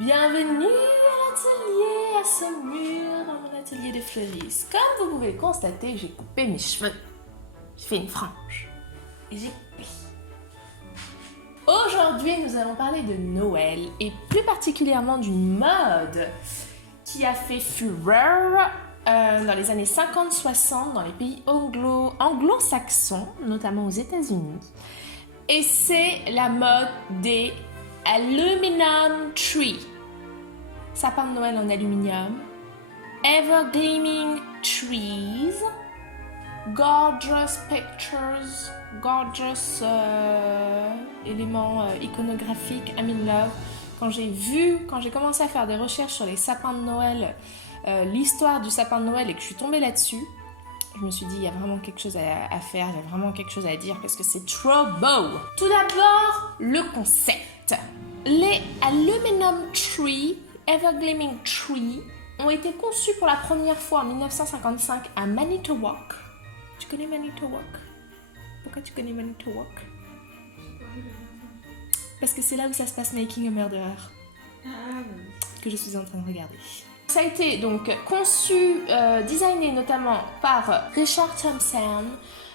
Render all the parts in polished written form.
Bienvenue à l'atelier, à Saumur, dans mon atelier de fleuriste. Comme vous pouvez le constater, j'ai coupé mes cheveux. J'ai fait une frange. Et j'ai coupé. Aujourd'hui, nous allons parler de Noël et plus particulièrement d'une mode qui a fait fureur dans les années 50-60 dans les pays anglo-saxons, notamment aux États-Unis. Et c'est la mode des aluminum tree. Sapin de Noël en aluminium. Ever gleaming trees. Gorgeous pictures. Gorgeous éléments iconographiques. I'm in love. Quand j'ai commencé à faire des recherches sur les sapins de Noël, l'histoire du sapin de Noël et que je suis tombée là-dessus, je me suis dit, il y a vraiment quelque chose à faire, il y a vraiment quelque chose à dire parce que c'est trop beau. Tout d'abord, le concept. Les aluminum tree, evergleaming tree, ont été conçus pour la première fois en 1955 à Manitowoc. Tu connais Manitowoc? Pourquoi tu connais Manitowoc? Parce que c'est là où ça se passe Making a Murderer. Que je suis en train de regarder. Ça a été donc conçu, designé notamment par Richard Thompson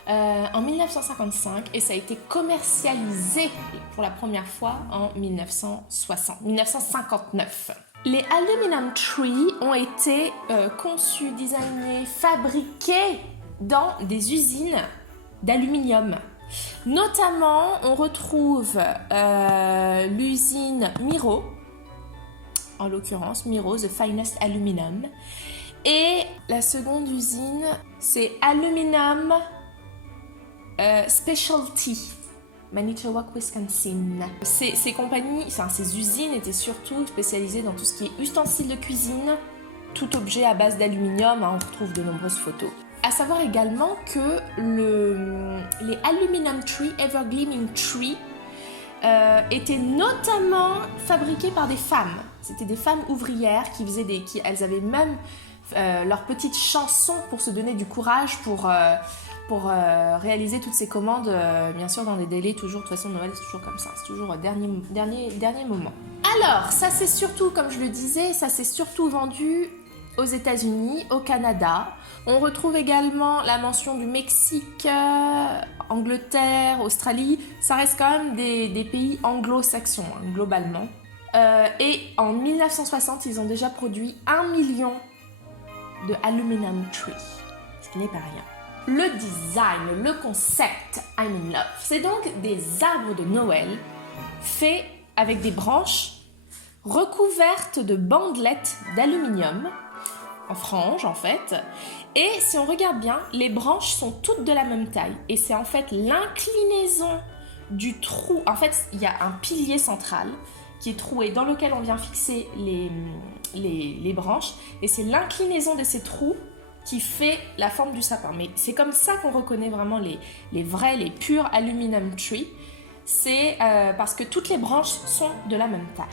en 1955 et ça a été commercialisé pour la première fois en 1959. Les aluminum tree ont été conçus, designés, fabriqués dans des usines d'aluminium. Notamment, on retrouve l'usine Miro, en l'occurrence Miro, The Finest Aluminum. Et la seconde usine, c'est Aluminum Specialty, Manitowoc, Wisconsin. Ces compagnies, ces usines étaient surtout spécialisées dans tout ce qui est ustensiles de cuisine, tout objet à base d'aluminium, on retrouve de nombreuses photos. À savoir également que les Aluminum Tree, Evergleaming Tree, étaient notamment fabriqués par des femmes. C'était des femmes ouvrières elles avaient même leurs petites chansons pour se donner du courage pour réaliser toutes ces commandes, bien sûr dans des délais toujours, de toute façon Noël c'est toujours comme ça, c'est toujours dernier moment. Alors, ça c'est surtout, comme je le disais, ça s'est surtout vendu aux États-Unis, au Canada. On retrouve également la mention du Mexique, Angleterre, Australie. Ça reste quand même des pays anglo-saxons, globalement. Et en 1960, ils ont déjà produit 1 million de aluminum tree, ce qui n'est pas rien. Le design, le concept I'm in love, c'est donc des arbres de Noël faits avec des branches recouvertes de bandelettes d'aluminium, en frange en fait, et si on regarde bien, les branches sont toutes de la même taille, et c'est en fait l'inclinaison du trou, en fait il y a un pilier central qui est troué dans lequel on vient fixer les branches, et c'est l'inclinaison de ces trous qui fait la forme du sapin. Mais c'est comme ça qu'on reconnaît vraiment les vrais, les purs aluminum tree. C'est parce que toutes les branches sont de la même taille.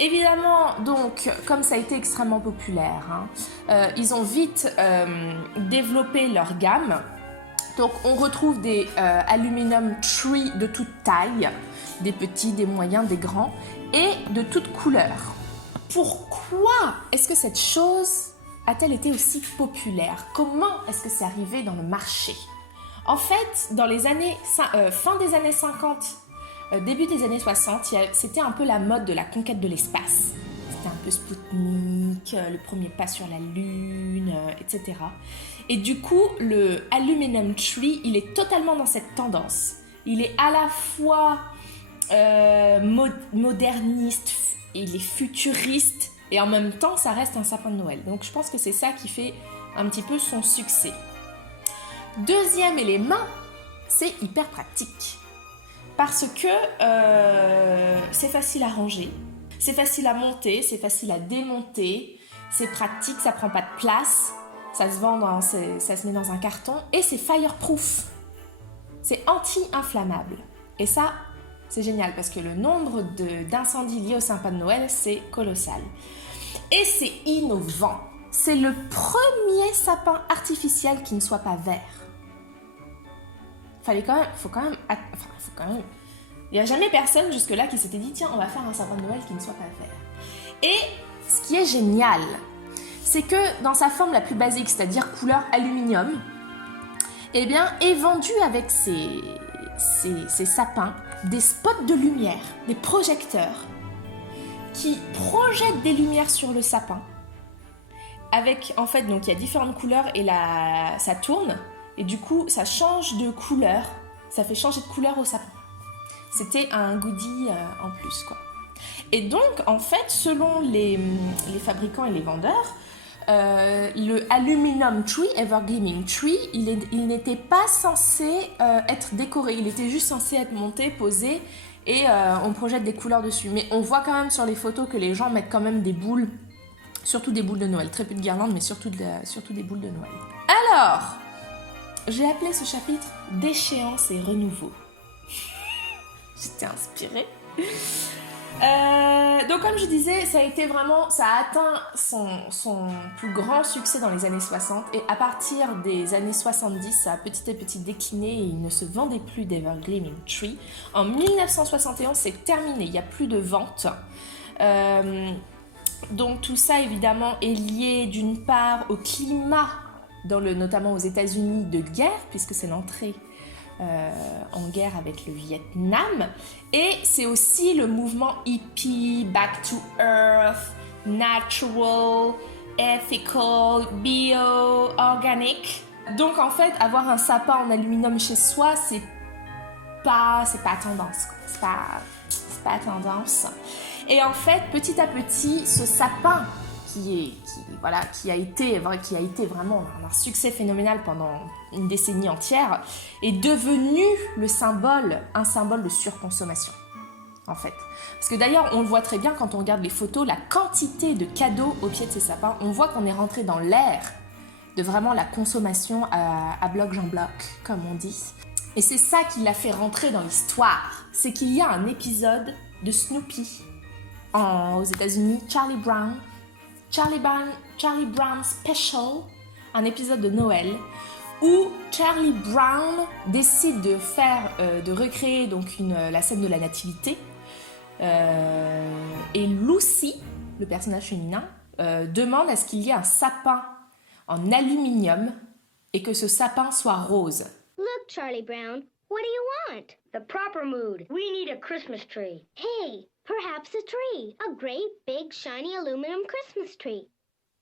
Évidemment, donc, comme ça a été extrêmement populaire, ils ont vite développé leur gamme. Donc, on retrouve des aluminum tree de toute taille, des petits, des moyens, des grands, et de toutes couleurs. Pourquoi est-ce que cette chose a-t-elle été aussi populaire? Comment est-ce que c'est arrivé dans le marché? En fait, dans les années fin des années 50, début des années 60, c'était un peu la mode de la conquête de l'espace. C'était un peu Spoutnik, le premier pas sur la Lune, etc. Et du coup, le aluminum tree, il est totalement dans cette tendance. Il est à la fois moderniste, il est futuriste, et en même temps, ça reste un sapin de Noël. Donc, je pense que c'est ça qui fait un petit peu son succès. Deuxième élément, c'est hyper pratique. Parce que c'est facile à ranger, c'est facile à monter, c'est facile à démonter, c'est pratique, ça prend pas de place, ça se met dans un carton et c'est fireproof. C'est anti-inflammable. Et ça, c'est génial parce que le nombre d'incendies liés au sapin de Noël, c'est colossal. Et c'est innovant. C'est le premier sapin artificiel qui ne soit pas vert. Faut quand même. Il n'y a jamais personne jusque-là qui s'était dit tiens, on va faire un sapin de Noël qui ne soit pas vert. qui est génial, c'est que dans sa forme la plus basique, c'est-à-dire couleur aluminium, eh bien, est vendu avec ces sapins des spots de lumière, des projecteurs qui projettent des lumières sur le sapin. Avec, en fait, donc il y a différentes couleurs et ça tourne et du coup ça change de couleur, ça fait changer de couleur au sapin. C'était un goodie en plus, quoi. Et donc, en fait, selon les fabricants et les vendeurs, le Aluminum Tree, Evergleaming Tree, il n'était pas censé être décoré, il était juste censé être monté, posé, et on projette des couleurs dessus. Mais on voit quand même sur les photos que les gens mettent quand même des boules, surtout des boules de Noël, très peu de guirlandes, mais surtout des boules de Noël. Alors, j'ai appelé ce chapitre « Déchéance et renouveau ». J'étais inspirée. Donc comme je disais, ça a atteint son plus grand succès dans les années 60 et à partir des années 70, ça a petit à petit décliné et il ne se vendait plus d'Evergleaming Tree. En 1971, c'est terminé, il n'y a plus de vente. Donc tout ça évidemment est lié d'une part au climat, notamment aux États-Unis, de guerre, puisque c'est l'entrée en guerre avec le Vietnam, et c'est aussi le mouvement hippie, back to earth, natural, ethical, bio, organic. Donc en fait, avoir un sapin en aluminium chez soi, c'est pas tendance, quoi. C'est pas tendance. Et en fait, petit à petit, ce sapin qui a été vraiment un succès phénoménal pendant une décennie entière, est devenu un symbole de surconsommation, en fait. Parce que d'ailleurs, on le voit très bien quand on regarde les photos, la quantité de cadeaux au pied de ces sapins, on voit qu'on est rentré dans l'ère de vraiment la consommation à bloc j'en bloc, comme on dit. Et c'est ça qui l'a fait rentrer dans l'histoire. C'est qu'il y a un épisode de Snoopy aux États-Unis, Charlie Brown Special, un épisode de Noël, où Charlie Brown décide de recréer donc la scène de la nativité, et Lucy, le personnage féminin, demande à ce qu'il y ait un sapin en aluminium et que ce sapin soit rose. Look, Charlie Brown, what do you want? The proper mood. We need a Christmas tree. Hey, perhaps a tree. A great, big, shiny aluminum Christmas tree.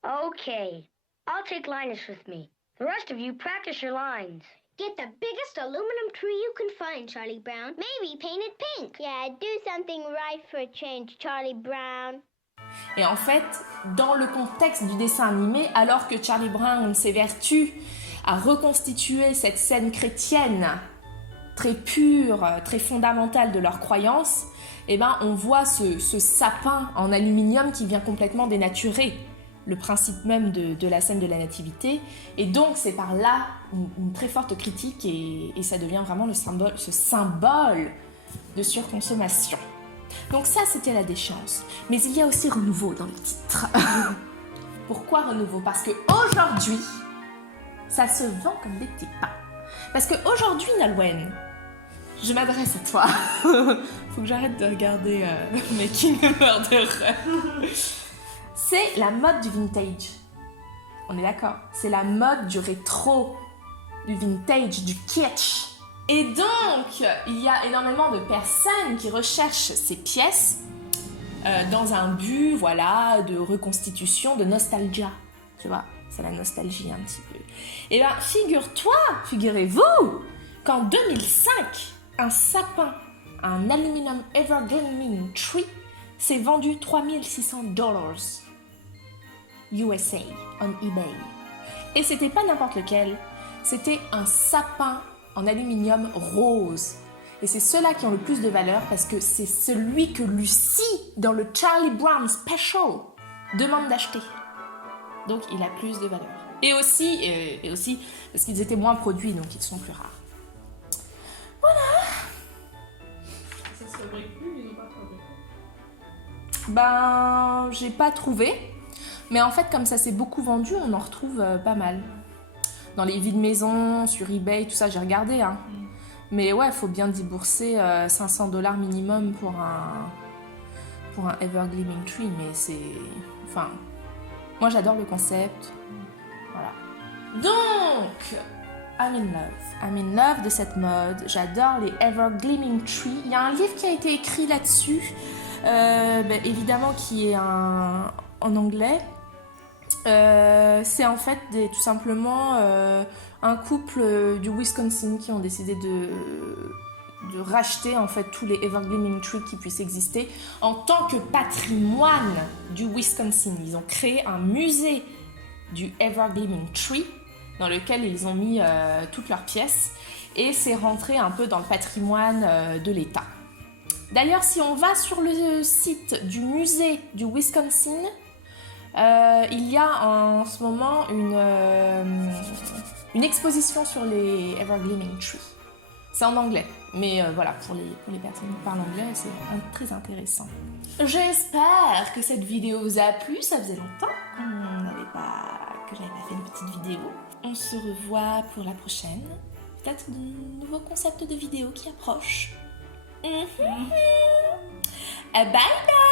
Okay, I'll take Linus with me. The rest of you practice your lines. Get the biggest aluminum tree you can find, Charlie Brown. Maybe paint it pink. Yeah, do something right for a change, Charlie Brown. Et en fait, dans le contexte du dessin animé, alors que Charlie Brown s'évertue à reconstituer cette scène chrétienne très pure, très fondamentale de leur croyance, eh ben, on voit ce sapin en aluminium qui vient complètement dénaturer le principe même de la scène de la nativité. Et donc, c'est par là une très forte critique et ça devient vraiment ce symbole de surconsommation. Donc ça, c'était la déchéance. Mais il y a aussi renouveau dans le titre. Pourquoi renouveau? Parce qu'aujourd'hui, ça se vend comme des petits pains. Parce qu'aujourd'hui, Nolwenn, je m'adresse à toi. Faut que j'arrête de regarder Making a Murderer. C'est la mode du vintage. On est d'accord? C'est la mode du rétro, du vintage, du kitsch. Et donc, il y a énormément de personnes qui recherchent ces pièces dans un but, voilà, de reconstitution, de nostalgie. Tu vois, c'est la nostalgie un petit peu. Et bien, figurez-vous qu'en 2005, un sapin, un Aluminum Evergleaming Tree, s'est vendu $3,600 USA on eBay. Et c'était pas n'importe lequel, c'était un sapin en aluminium rose. Et c'est ceux-là qui ont le plus de valeur parce que c'est celui que Lucy, dans le Charlie Brown Special, demande d'acheter. Donc il a plus de valeur. Et aussi parce qu'ils étaient moins produits, donc ils sont plus rares. Voilà. Ça se fabrique plus, ils n'ont pas fabriqué. Ben, j'ai pas trouvé. Mais en fait, comme ça s'est beaucoup vendu, on en retrouve pas mal. Dans les vides maisons, sur eBay, tout ça, j'ai regardé. Hein. Mais ouais, il faut bien débourser $500 minimum pour un Evergleaming Tree, mais c'est... Enfin, moi j'adore le concept. Voilà. Donc, I'm in love. I'm in love de cette mode. J'adore les Evergleaming Tree. Il y a un livre qui a été écrit là-dessus, évidemment qui est en anglais. C'est en fait tout simplement un couple du Wisconsin qui ont décidé de racheter en fait tous les Evergleaming Trees qui puissent exister en tant que patrimoine du Wisconsin. Ils ont créé un musée du Evergleaming Tree dans lequel ils ont mis toutes leurs pièces et c'est rentré un peu dans le patrimoine de l'État. D'ailleurs, si on va sur le site du musée du Wisconsin, il y a en ce moment une exposition sur les Evergleaming Trees. C'est en anglais, mais voilà, pour les personnes qui parlent anglais, c'est très intéressant. J'espère que cette vidéo vous a plu, ça faisait longtemps que j'avais pas fait une petite vidéo. On se revoit pour la prochaine, peut-être de nouveaux concepts de vidéos qui approchent. Bye bye.